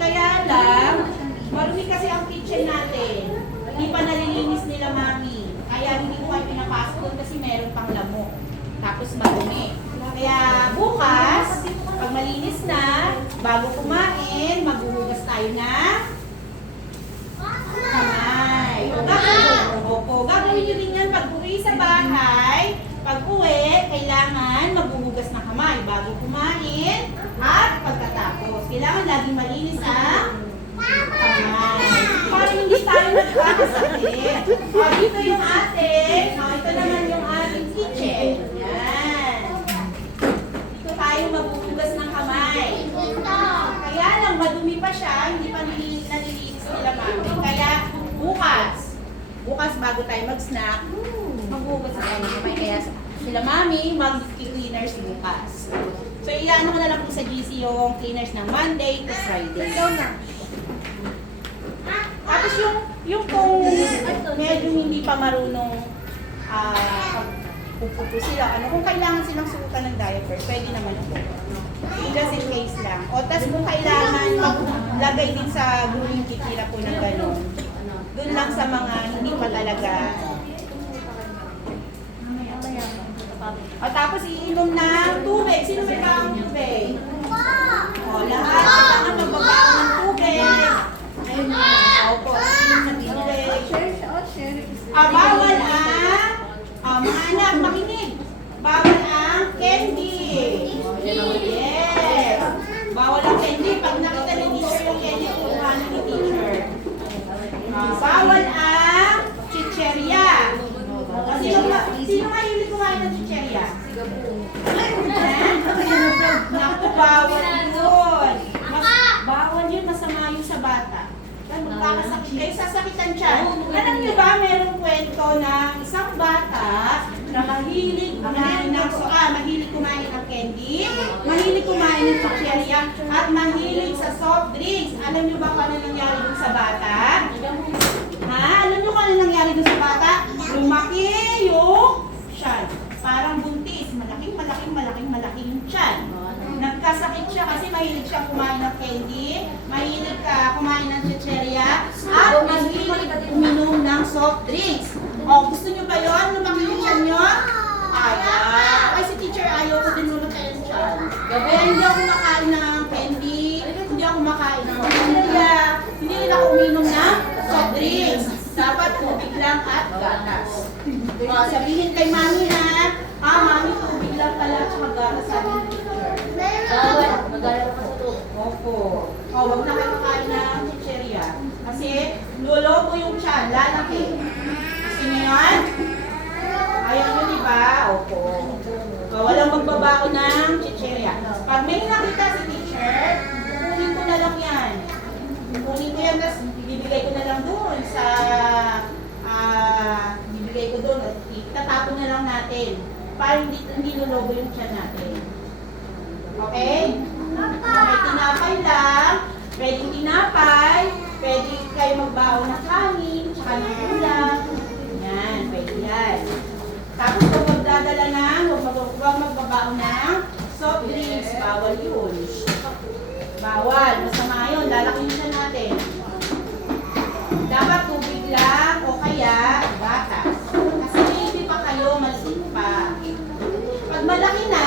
kaya lang, marumi kasi ang kitchen natin. Hindi pa nalilinis nila, Mami. Kaya hindi ko kayo pinapasok doon kasi meron pang lamok. Tapos marumi. Kaya bukas, pag malinis na, bago kumain, maghuhugas tayo na kamay. Gagawin nyo din yan pag uwi sa bahay. Pag uwi, kailangan maghuhugas ng kamay bago kumain at pagkatapos. Kailangan laging malinis ang kamay. Para hindi tayo magkakasakit. Dito yung ating, ito naman yung ating kitchen. Yan. Dito tayo maghuhugas ng kamay. Kaya lang, madumi pa siya, hindi pa nalilinis nila, Mami. Kaya bukas bago tayo mag-snack, maghuhugas na tayo ng kamay. Kaya sila, Mami, mag-cleaners bukas. So, iyaano ko na lang po sa GC yung cleaners ng Monday to Friday. Tapos yung kung medyo hindi pa marunong pupupo sila, kung kailangan silang suotan ng diaper, pwede naman po. Just in case lang. O tas kung kailangan maglagay din sa grooming kit nila po ng gano'n. Doon lang sa mga hindi pa talaga. O tapos iinom ng tubig. Sino may baong tubig? O lahat. Kailangan magbabaon ng tubig. Ayun na. Opo. Iinom ng tubig. Bawal ang mga anak, makinig. Bawal ang candy. Yes. Bawal ang candy. Pag nakita ni teacher yung candy, kukuhanan ni teacher. Bawal ang chicherya. Sino mahilig kumain ng chicherya? Naku, bawal yun. Bawal yun, masama yun sa bata. Magkakasakit kayo, sasakitan siya. Alam niyo ba, merong kwento na isang bata na mahilig kumain ng candy, mahilig kumain ng chicherya, at mahilig sa soft drinks. Alam niyo ba kung ano nangyari dun sa bata? Alam niyo kung ano nangyari dun sa bata? Lumaki yung tiyan. Parang buntis. Malaking yung tiyan. Nagkasakit siya kasi mahilig siya kumain ng candy, mahilig kumain ng chicherya, at mahilig uminom ng soft drinks. O, gusto niyo ba yun? Lumaki yung tiyan nyo? Ayaw. Ay, si teacher, ayaw ko din lumaki yung tiyan. Kaya hindi ako makain ng candy, hindi ako makain ng chicherya, hindi rin ako uminom ng soft drinks. Dapat tubig lang at gatas. O, sabihin kay Mami Mami, tubig lang pala at saka gatas, sabi ni teacher. Magala ka sa to. Opo. Huwag na kayo makain ng chicherya. Kasi lolobo yung tiyan, lalaki. Gusto niyo yan? Ayaw nyo, di ba? Opo. Walang magbabao ng chicherya. Pag may nakita si teacher, kukunin ko na lang yan. Kukunin ko yan, tapos bibigay ko na lang doon sa bibigay ko doon. Itatapon na lang natin. Para hindi lolobo yung tiyan natin. Okay? Okay, tinapay lang. Pwedeng tinapay. Pwede kayo magbaon ng kanin, tsaka ng ulam. Yan, pwede yan. Tapos kung magdadala huwag magbabaon ng soft drinks. Bawal yun. Bawal. Masama yun. Lalaki siya natin. Dapat tubig lang o kaya gatas. Kasi baby pa kayo, maliit pa. Pag malaki na,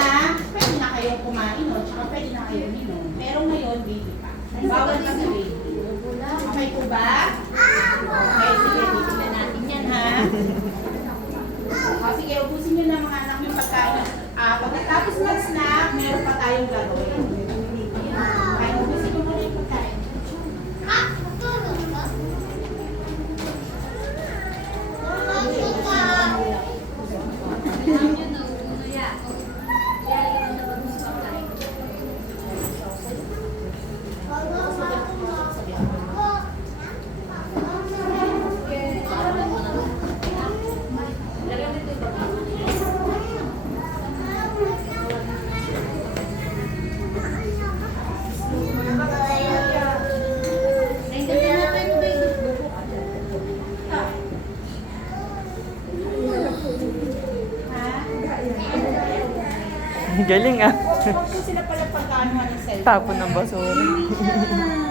pwede na kayong kumain o tsaka pwede na kayong minom. Pero ngayon, baby pa. Bawal na sa baby. Okay po ba? Okay, sige, titignan natin yan, ha? Sige, ubusin nyo na mga anak yung pagkain. Pagkatapos mag-snack, meron pa tayong gagawin. Okay, ubusin mo muna yung pagkain. Galing ah. Huwag po sila pala pagkaanuhan ng cellphone. Tapon ng basura. Hindi siya.